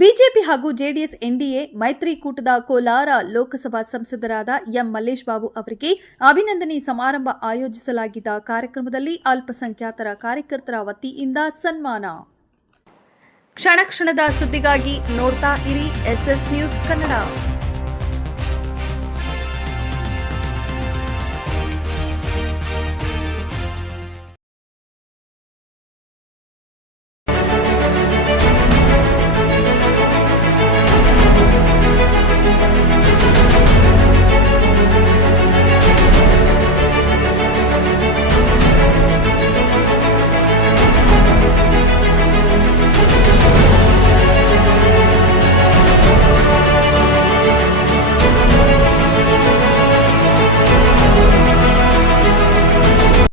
BJP ಹಾಗೂ JDS NDA ಮೈತ್ರಿಕೂಟದ ಕೋಲಾರ ಲೋಕಸಭಾ ಸಂಸದರಾದ ಎಂ ಮಲ್ಲೇಶ್ ಬಾಬು ಅವರಿಗೆ ಅಭಿನಂದನೆ ಸಮಾರಂಭ ಆಯೋಜಿಸಲಾಗಿದ್ದ ಕಾರ್ಯಕ್ರಮದಲ್ಲಿ ಅಲ್ಪಸಂಖ್ಯಾತರ ಕಾರ್ಯಕರ್ತರ ವತಿಯಿಂದ ಸನ್ಮಾನ. ಕ್ಷಣ ಕ್ಷಣದ ಸುದ್ದಿಗಾಗಿ ನೋಡ್ತಾ ಇರಿ ಎಸ್ಎಸ್ ನ್ಯೂಸ್ ಕನ್ನಡ.